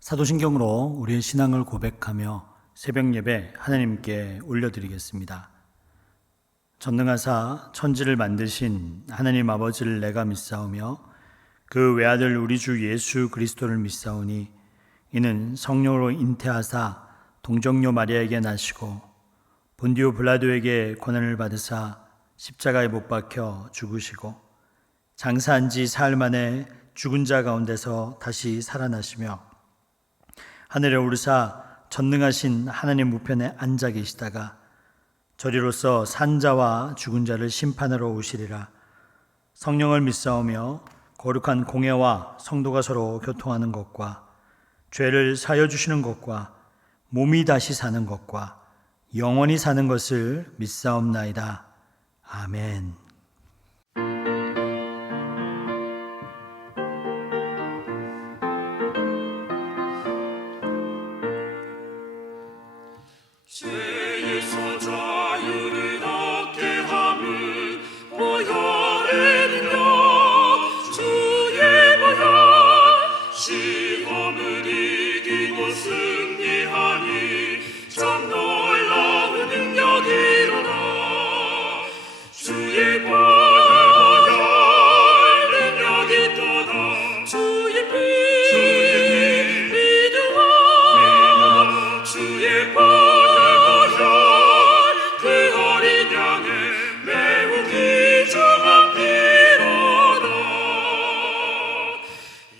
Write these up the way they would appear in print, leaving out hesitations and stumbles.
사도신경으로 우리의 신앙을 고백하며 새벽 예배 하나님께 올려드리겠습니다. 전능하사 천지를 만드신 하나님 아버지를 내가 믿사오며 그 외아들 우리 주 예수 그리스도를 믿사오니 이는 성령으로 잉태하사 동정녀 마리아에게 나시고 본디오 빌라도에게 고난을 받으사 십자가에 못 박혀 죽으시고 장사한 지 사흘 만에 죽은 자 가운데서 다시 살아나시며 하늘에 오르사 전능하신 하나님 우편에 앉아 계시다가 저리로서 산자와 죽은 자를 심판하러 오시리라. 성령을 믿사오며 거룩한 공예와 성도가 서로 교통하는 것과 죄를 사여 주시는 것과 몸이 다시 사는 것과 영원히 사는 것을 믿사옵나이다. 아멘. 죄에서 자유를 얻게 함은 보혈의 능력 주의 보혈 시험을 이기고 승리하니 참 놀라운 능력이로다. 주의 보혈 능력이 또다. 주의 피 믿으라. 주의 보혈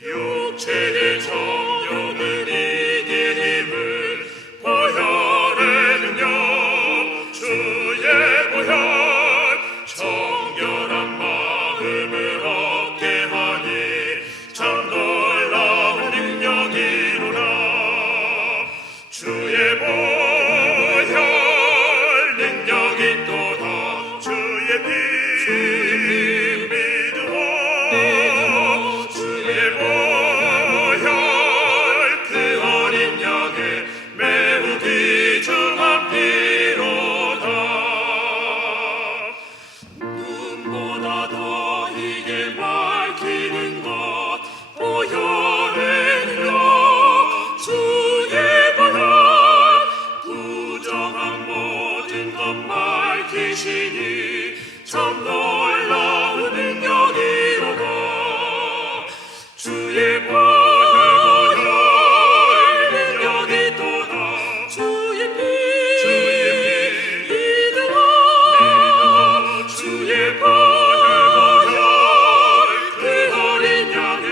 육체의 정욕을 이길 힘을 보혈의 능력 주의 보혈 정결한 마음을 얻게 하니 참 놀라운 능력이로라. 주의 보혈 능력이 또다. 주의 피 믿으라. 주의 보혈 그 어린 양의 매우 귀중한 피로다. 눈보다 더 이게 밝히는 것 보혈의 능력 주의 보혈 부정한 모든 것 밝히시니 참 놀라운 능력이로다. 주의 보혈 능력이 또다. 주의 피 믿으라. 주의 보혈 그 어린 양의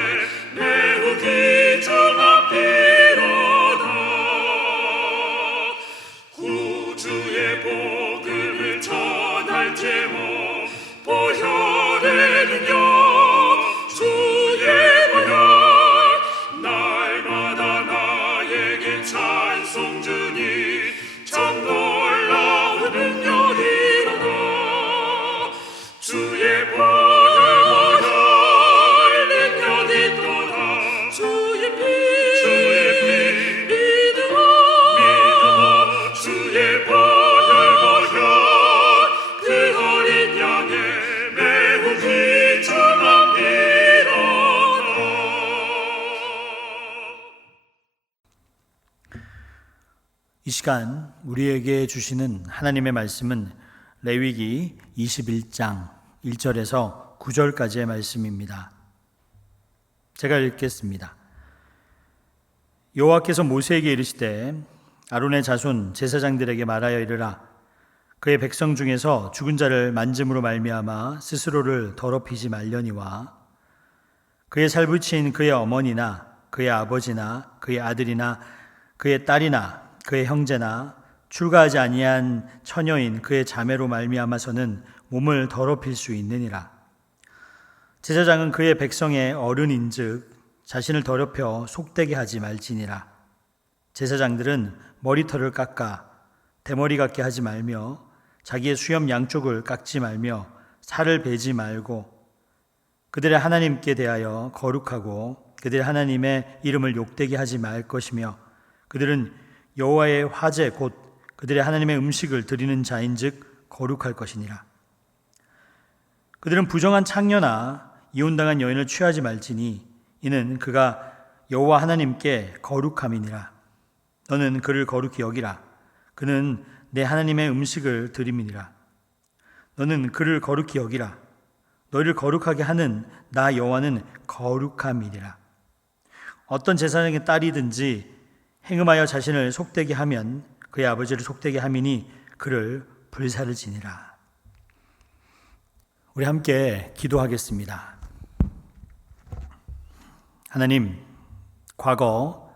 매우 귀중한 피로다. 구주의 복음을 전할 제목 보혈의 능력 주의 보혈 날마다 나에게 찬송 주니 참 놀라운 능력이로다. 주의 보혈 능력이 또다. 주의 피 믿으라. 주의 보혈 그 어린 양의 매우 귀중한 피로다. 이 시간 우리에게 주시는 하나님의 말씀은 레위기 21장 1절에서 9절까지의 말씀입니다. 제가 읽겠습니다. 여호와께서 모세에게 이르시되 아론의 자손 제사장들에게 말하여 이르라. 그의 백성 중에서 죽은 자를 만짐으로 말미암아 스스로를 더럽히지 말려니와 그의 살부친 그의 어머니나 그의 아버지나 그의 아들이나 그의 딸이나 그의 형제나 출가하지 아니한 처녀인 그의 자매로 말미암아서는 몸을 더럽힐 수 있느니라. 제사장은 그의 백성의 어른인즉 자신을 더럽혀 속되게 하지 말지니라. 제사장들은 머리털을 깎아 대머리 같게 하지 말며 자기의 수염 양쪽을 깎지 말며 살을 베지 말고 그들의 하나님께 대하여 거룩하고 그들의 하나님의 이름을 욕되게 하지 말 것이며 그들은 여호와의 화제 곧 그들의 하나님의 음식을 드리는 자인즉 거룩할 것이니라. 그들은 부정한 창녀나 이혼당한 여인을 취하지 말지니 이는 그가 여호와 하나님께 거룩함이니라. 너는 그를 거룩히 여기라. 그는 내 하나님의 음식을 드림이니라. 너는 그를 거룩히 여기라. 너희를 거룩하게 하는 나 여호와는 거룩함이니라. 어떤 제사장의 딸이든지 행음하여 자신을 속되게 하면 그의 아버지를 속되게 함이니 그를 불사를 지니라. 우리 함께 기도하겠습니다. 하나님, 과거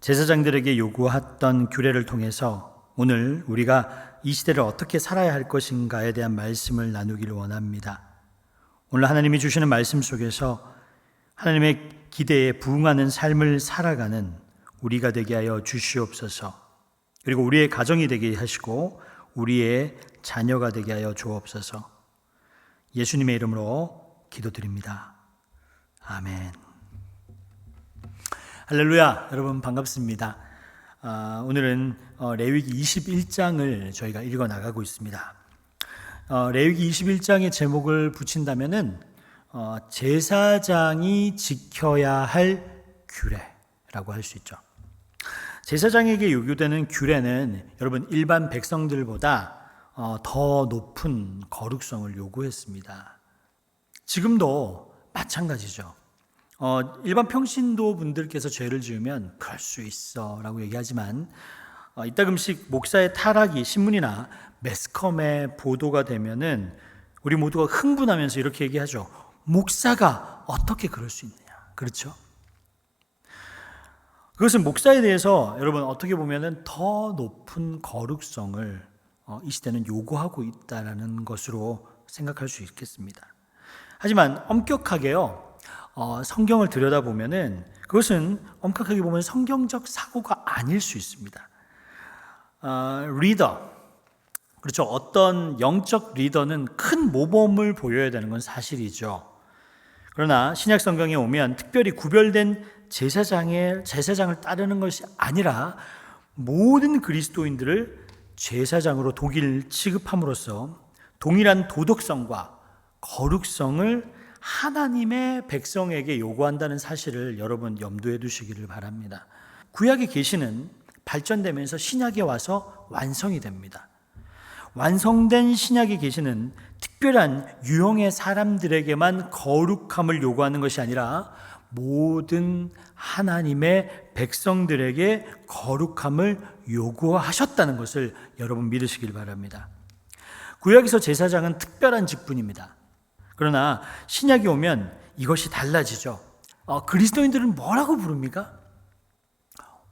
제사장들에게 요구했던 규례를 통해서 오늘 우리가 이 시대를 어떻게 살아야 할 것인가에 대한 말씀을 나누기를 원합니다. 오늘 하나님이 주시는 말씀 속에서 하나님의 기대에 부응하는 삶을 살아가는 우리가 되게 하여 주시옵소서. 그리고 우리의 가정이 되게 하시고 우리의 자녀가 되게 하여 주옵소서. 예수님의 이름으로 기도드립니다. 아멘. 할렐루야. 여러분 반갑습니다. 오늘은 레위기 21장을 저희가 읽어나가고 있습니다. 레위기 21장의 제목을 붙인다면은 제사장이 지켜야 할 규례라고 할 수 있죠. 제사장에게 요구되는 규례는 여러분 일반 백성들보다 더 높은 거룩성을 요구했습니다. 지금도 마찬가지죠. 일반 평신도 분들께서 죄를 지으면 그럴 수 있어 라고 얘기하지만 이따금씩 목사의 타락이 신문이나 매스컴에 보도가 되면은 우리 모두가 흥분하면서 이렇게 얘기하죠. 목사가 어떻게 그럴 수 있느냐. 그렇죠? 그것은 목사에 대해서 여러분 어떻게 보면은 더 높은 거룩성을 이 시대는 요구하고 있다는 것으로 생각할 수 있겠습니다. 하지만 엄격하게요. 성경을 들여다보면은 그것은 엄격하게 보면 성경적 사고가 아닐 수 있습니다. 리더, 그렇죠. 어떤 영적 리더는 큰 모범을 보여야 되는 건 사실이죠. 그러나 신약 성경에 오면 특별히 구별된 제사장을 따르는 것이 아니라 모든 그리스도인들을 제사장으로 독일 취급함으로써 동일한 도덕성과 거룩성을 하나님의 백성에게 요구한다는 사실을 여러분 염두에 두시기를 바랍니다. 구약의 계시는 발전되면서 신약에 와서 완성이 됩니다. 완성된 신약의 계시는 특별한 유형의 사람들에게만 거룩함을 요구하는 것이 아니라 모든 하나님의 백성들에게 거룩함을 요구하셨다는 것을 여러분 믿으시길 바랍니다. 구약에서 제사장은 특별한 직분입니다. 그러나 신약이 오면 이것이 달라지죠. 그리스도인들은 뭐라고 부릅니까?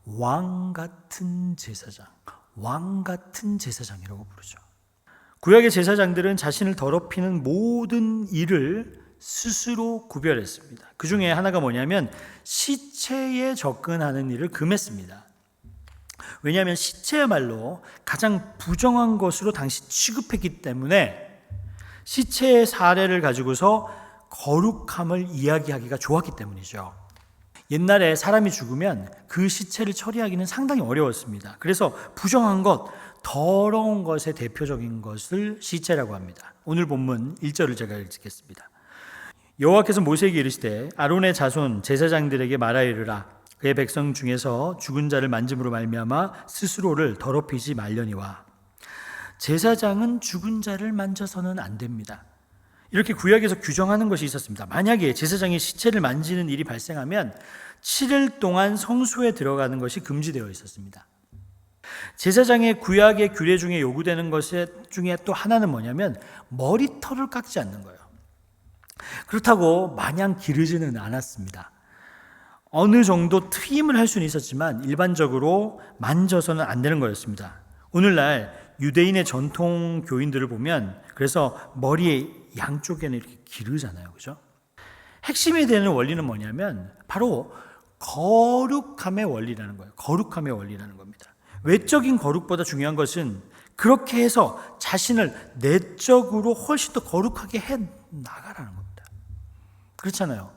왕 같은 제사장, 왕 같은 제사장이라고 부르죠. 구약의 제사장들은 자신을 더럽히는 모든 일을 스스로 구별했습니다. 그 중에 하나가 뭐냐면 시체에 접근하는 일을 금했습니다. 왜냐하면 시체야말로 가장 부정한 것으로 당시 취급했기 때문에 시체의 사례를 가지고서 거룩함을 이야기하기가 좋았기 때문이죠. 옛날에 사람이 죽으면 그 시체를 처리하기는 상당히 어려웠습니다. 그래서 부정한 것, 더러운 것의 대표적인 것을 시체라고 합니다. 오늘 본문 1절을 제가 읽겠습니다. 여호와께서 모세에게 이르시되 아론의 자손 제사장들에게 말하여 이르라. 그의 백성 중에서 죽은 자를 만짐으로 말미암아 스스로를 더럽히지 말려니와. 제사장은 죽은 자를 만져서는 안 됩니다. 이렇게 구약에서 규정하는 것이 있었습니다. 만약에 제사장이 시체를 만지는 일이 발생하면 7일 동안 성소에 들어가는 것이 금지되어 있었습니다. 제사장의 구약의 규례 중에 요구되는 것 중에 또 하나는 뭐냐면 머리털을 깎지 않는 거예요. 그렇다고 마냥 기르지는 않았습니다. 어느 정도 트임을 할 수는 있었지만 일반적으로 만져서는 안 되는 거였습니다. 오늘날 유대인의 전통 교인들을 보면 그래서 머리의 양쪽에는 이렇게 기르잖아요. 그죠? 핵심이 되는 원리는 뭐냐면 바로 거룩함의 원리라는 거예요. 거룩함의 원리라는 겁니다. 외적인 거룩보다 중요한 것은 그렇게 해서 자신을 내적으로 훨씬 더 거룩하게 해 나가라는 겁니다. 그렇잖아요.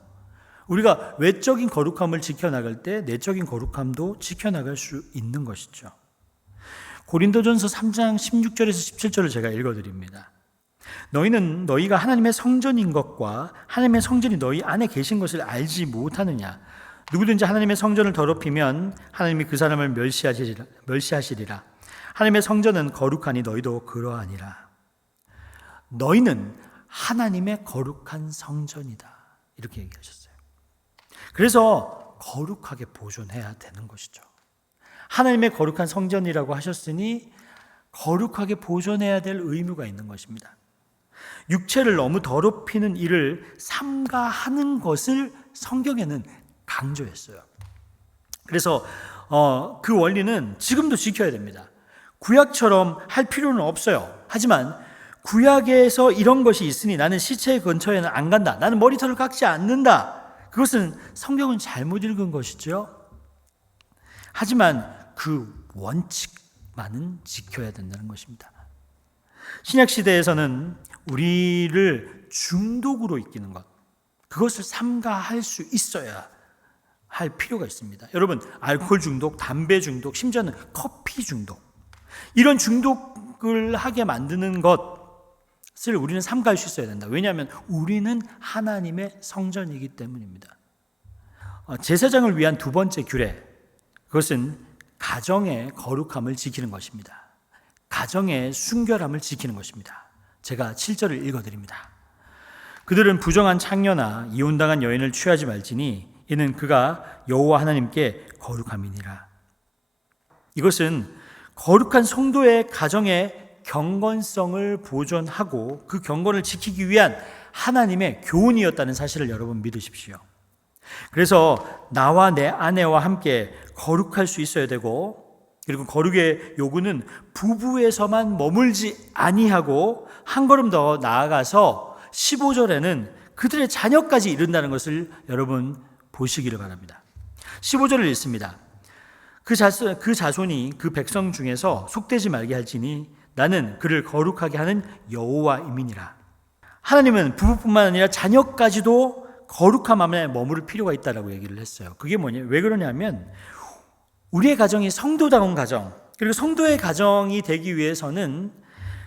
우리가 외적인 거룩함을 지켜나갈 때 내적인 거룩함도 지켜나갈 수 있는 것이죠. 고린도전서 3장 16절에서 17절을 제가 읽어드립니다. 너희는 너희가 하나님의 성전인 것과 하나님의 성전이 너희 안에 계신 것을 알지 못하느냐. 누구든지 하나님의 성전을 더럽히면 하나님이 그 사람을 멸시하시리라. 하나님의 성전은 거룩하니 너희도 그러하니라. 너희는 하나님의 거룩한 성전이다. 이렇게 얘기하셨어요. 그래서 거룩하게 보존해야 되는 것이죠. 하나님의 거룩한 성전이라고 하셨으니 거룩하게 보존해야 될 의무가 있는 것입니다. 육체를 너무 더럽히는 일을 삼가하는 것을 성경에는 강조했어요. 그래서 그 원리는 지금도 지켜야 됩니다. 구약처럼 할 필요는 없어요. 하지만 구약에서 이런 것이 있으니 나는 시체 근처에는 안 간다. 나는 머리털을 깎지 않는다. 그것은 성경은 잘못 읽은 것이죠. 하지만 그 원칙만은 지켜야 된다는 것입니다. 신약시대에서는 우리를 중독으로 이끄는 것, 그것을 삼가할 수 있어야 할 필요가 있습니다. 여러분, 알코올 중독, 담배 중독, 심지어는 커피 중독, 이런 중독을 하게 만드는 것을 우리는 삼가할 수 있어야 된다. 왜냐하면 우리는 하나님의 성전이기 때문입니다. 제사장을 위한 두 번째 규례, 그것은 가정의 거룩함을 지키는 것입니다. 가정의 순결함을 지키는 것입니다. 제가 7절을 읽어드립니다. 그들은 부정한 창녀나 이혼당한 여인을 취하지 말지니 이는 그가 여호와 하나님께 거룩함이니라. 이것은 거룩한 성도의 가정의 경건성을 보존하고 그 경건을 지키기 위한 하나님의 교훈이었다는 사실을 여러분 믿으십시오. 그래서 나와 내 아내와 함께 거룩할 수 있어야 되고, 그리고 거룩의 요구는 부부에서만 머물지 아니하고 한 걸음 더 나아가서 15절에는 그들의 자녀까지 이른다는 것을 여러분 보시기를 바랍니다. 15절을 읽습니다. 그 자손이 그 백성 중에서 속되지 말게 할지니 나는 그를 거룩하게 하는 여호와임이니라. 하나님은 부부뿐만 아니라 자녀까지도 거룩함 안에 머무를 필요가 있다라고 얘기를 했어요. 그게 뭐냐? 왜 그러냐면 우리의 가정이 성도다운 가정, 그리고 성도의 가정이 되기 위해서는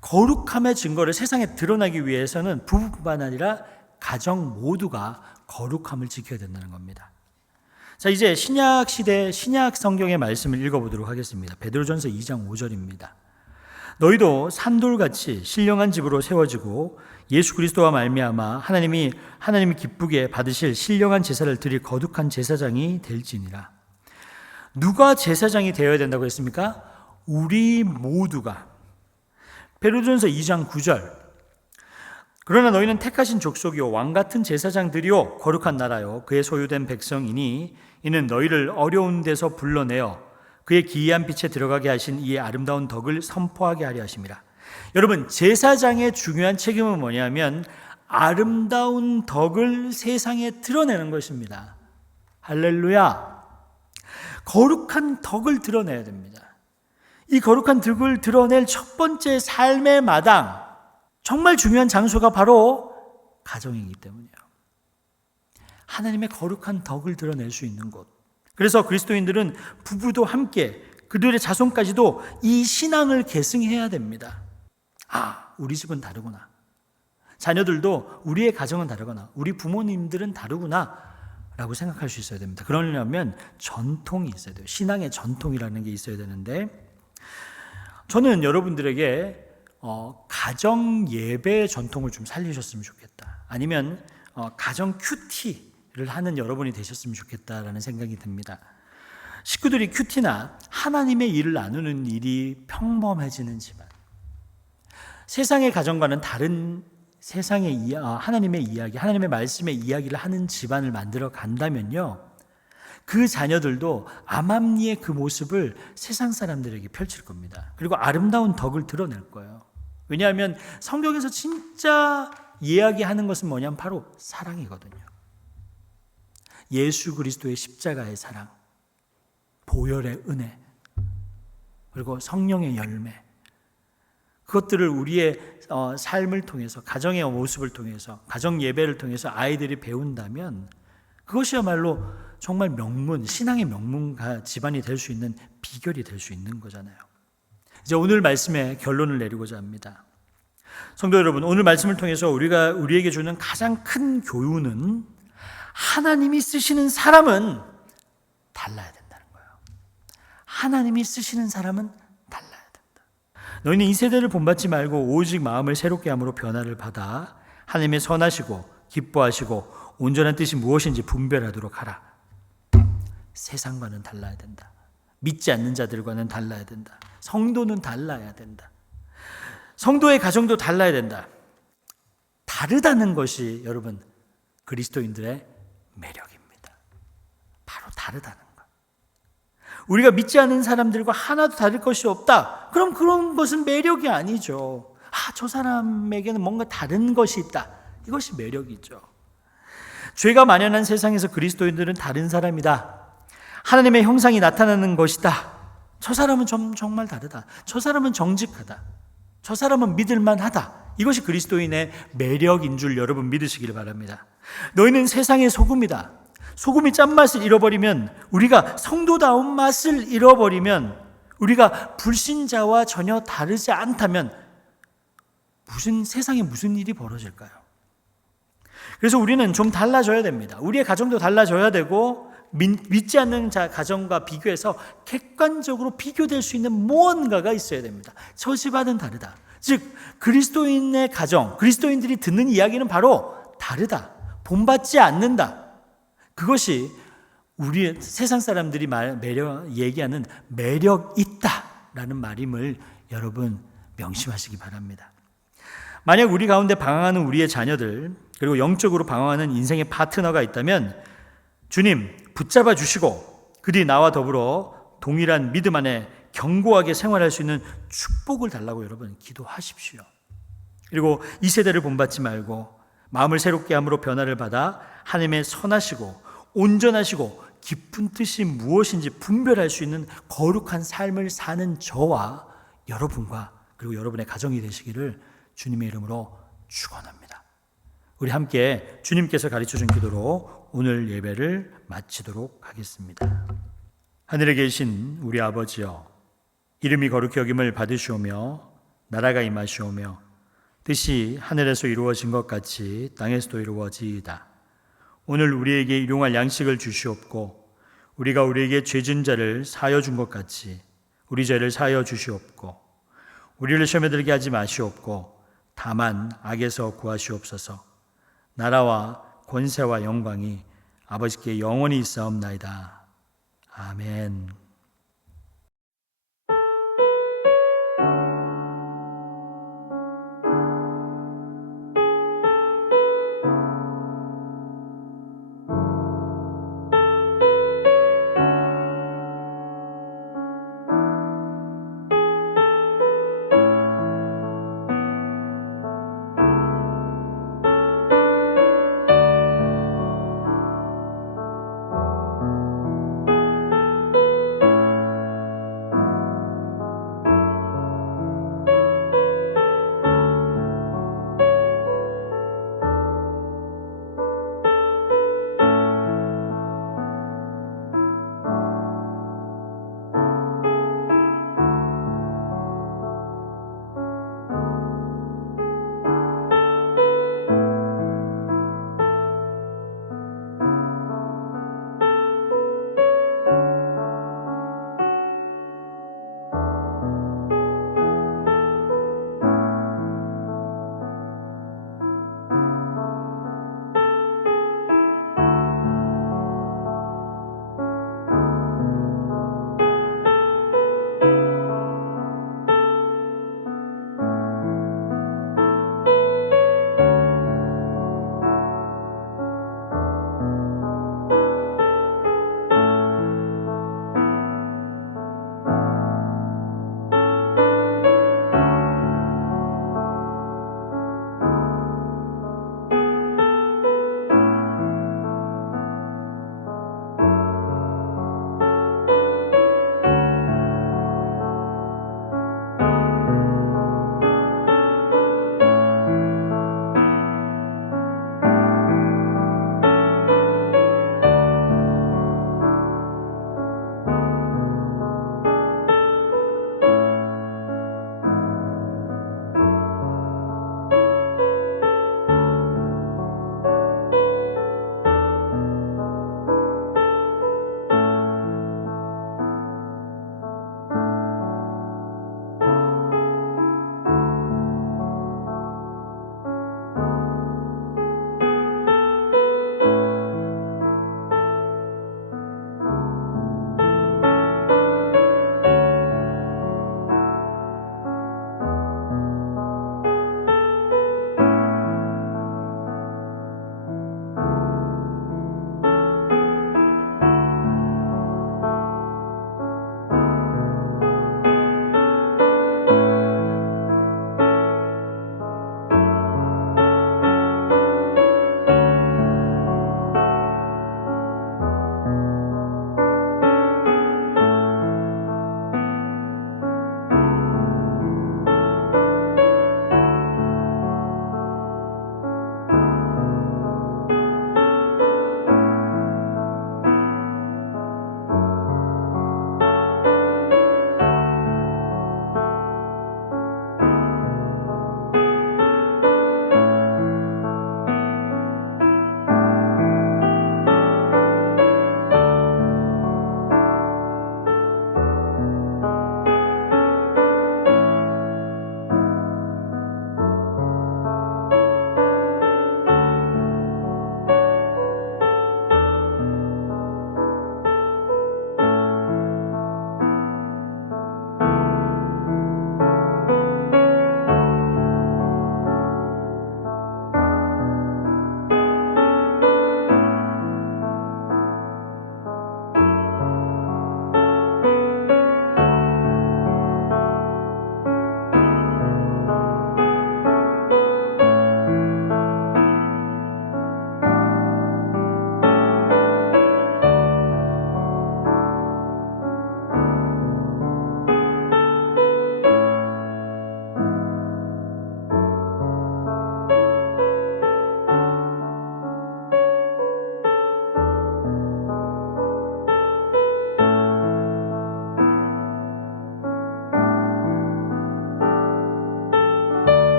거룩함의 증거를 세상에 드러나기 위해서는 부부뿐만 아니라 가정 모두가 거룩함을 지켜야 된다는 겁니다. 자, 이제 신약 시대 신약 성경의 말씀을 읽어보도록 하겠습니다. 베드로전서 2장 5절입니다. 너희도 산돌같이 신령한 집으로 세워지고 예수 그리스도와 말미암아 하나님이 기쁘게 받으실 신령한 제사를 드릴 거룩한 제사장이 될지니라. 누가 제사장이 되어야 된다고 했습니까? 우리 모두가. 베드로전서 2장 9절. 그러나 너희는 택하신 족속이요 왕같은 제사장들이요 거룩한 나라요 그의 소유된 백성이니 이는 너희를 어려운 데서 불러내어 그의 기이한 빛에 들어가게 하신 이의 아름다운 덕을 선포하게 하려 하심이라. 여러분, 제사장의 중요한 책임은 뭐냐면 아름다운 덕을 세상에 드러내는 것입니다. 할렐루야. 거룩한 덕을 드러내야 됩니다. 이 거룩한 덕을 드러낼 첫 번째 삶의 마당, 정말 중요한 장소가 바로 가정이기 때문이에요. 하나님의 거룩한 덕을 드러낼 수 있는 곳. 그래서 그리스도인들은 부부도 함께 그들의 자손까지도 이 신앙을 계승해야 됩니다. 아, 우리 집은 다르구나. 자녀들도 우리의 가정은 다르구나. 우리 부모님들은 다르구나 라고 생각할 수 있어야 됩니다. 그러려면 전통이 있어야 돼요. 신앙의 전통이라는 게 있어야 되는데, 저는 여러분들에게 가정 예배 전통을 좀 살리셨으면 좋겠다. 아니면 가정 큐티를 하는 여러분이 되셨으면 좋겠다라는 생각이 듭니다. 식구들이 큐티나 하나님의 일을 나누는 일이 평범해지는 집안, 세상의 가정과는 다른 세상의 하나님의 이야기, 하나님의 말씀의 이야기를 하는 집안을 만들어 간다면요, 그 자녀들도 암암리의 그 모습을 세상 사람들에게 펼칠 겁니다. 그리고 아름다운 덕을 드러낼 거예요. 왜냐하면 성경에서 진짜 이야기하는 것은 뭐냐면 바로 사랑이거든요. 예수 그리스도의 십자가의 사랑, 보혈의 은혜, 그리고 성령의 열매, 그것들을 우리의 삶을 통해서, 가정의 모습을 통해서, 가정 예배를 통해서 아이들이 배운다면 그것이야말로 정말 명문, 신앙의 명문가 집안이 될 수 있는 비결이 될 수 있는 거잖아요. 이제 오늘 말씀의 결론을 내리고자 합니다. 성도 여러분, 오늘 말씀을 통해서 우리에게 주는 가장 큰 교훈은 하나님이 쓰시는 사람은 달라야 된다는 거예요. 하나님이 쓰시는 사람은 달라야 된다. 너희는 이 세대를 본받지 말고 오직 마음을 새롭게 함으로 변화를 받아 하나님의 선하시고 기뻐하시고 온전한 뜻이 무엇인지 분별하도록 하라. 세상과는 달라야 된다. 믿지 않는 자들과는 달라야 된다. 성도는 달라야 된다. 성도의 가정도 달라야 된다. 다르다는 것이 여러분 그리스도인들의 매력입니다. 바로 다르다는 것. 우리가 믿지 않는 사람들과 하나도 다를 것이 없다. 그럼 그런 것은 매력이 아니죠. 저 사람에게는 뭔가 다른 것이 있다. 이것이 매력이죠. 죄가 만연한 세상에서 그리스도인들은 다른 사람이다. 하나님의 형상이 나타나는 것이다. 저 사람은 정말 다르다. 저 사람은 정직하다. 저 사람은 믿을만하다. 이것이 그리스도인의 매력인 줄 여러분 믿으시길 바랍니다. 너희는 세상의 소금이다. 소금이 짠맛을 잃어버리면, 우리가 성도다운 맛을 잃어버리면, 우리가 불신자와 전혀 다르지 않다면 세상에 무슨 일이 벌어질까요? 그래서 우리는 좀 달라져야 됩니다. 우리의 가정도 달라져야 되고, 믿지 않는 자 가정과 비교해서 객관적으로 비교될 수 있는 무언가가 있어야 됩니다. 저 집안은 다르다. 즉 그리스도인의 가정, 그리스도인들이 듣는 이야기는 바로 다르다. 본받지 않는다. 그것이 우리 세상 사람들이 얘기하는 매력 있다라는 말임을 여러분 명심하시기 바랍니다. 만약 우리 가운데 방황하는 우리의 자녀들, 그리고 영적으로 방황하는 인생의 파트너가 있다면 주님 붙잡아 주시고 그들이 나와 더불어 동일한 믿음 안에 견고하게 생활할 수 있는 축복을 달라고 여러분 기도하십시오. 그리고 이 세대를 본받지 말고 마음을 새롭게 함으로 변화를 받아 하나님의 선하시고 온전하시고 깊은 뜻이 무엇인지 분별할 수 있는 거룩한 삶을 사는 저와 여러분과 그리고 여러분의 가정이 되시기를 주님의 이름으로 축원합니다. 우리 함께 주님께서 가르쳐준 기도로 오늘 예배를 마치도록 하겠습니다. 하늘에 계신 우리 아버지여, 이름이 거룩히 여김을 받으시오며 나라가 임하시오며 뜻이 하늘에서 이루어진 것 같이 땅에서도 이루어지이다. 오늘 우리에게 일용할 양식을 주시옵고 우리가 우리에게 죄진 자를 사하여 준 것 같이 우리 죄를 사하여 주시옵고 우리를 시험에 들게 하지 마시옵고 다만 악에서 구하시옵소서. 나라와 권세와 영광이 아버지께 영원히 있사옵나이다. 아멘.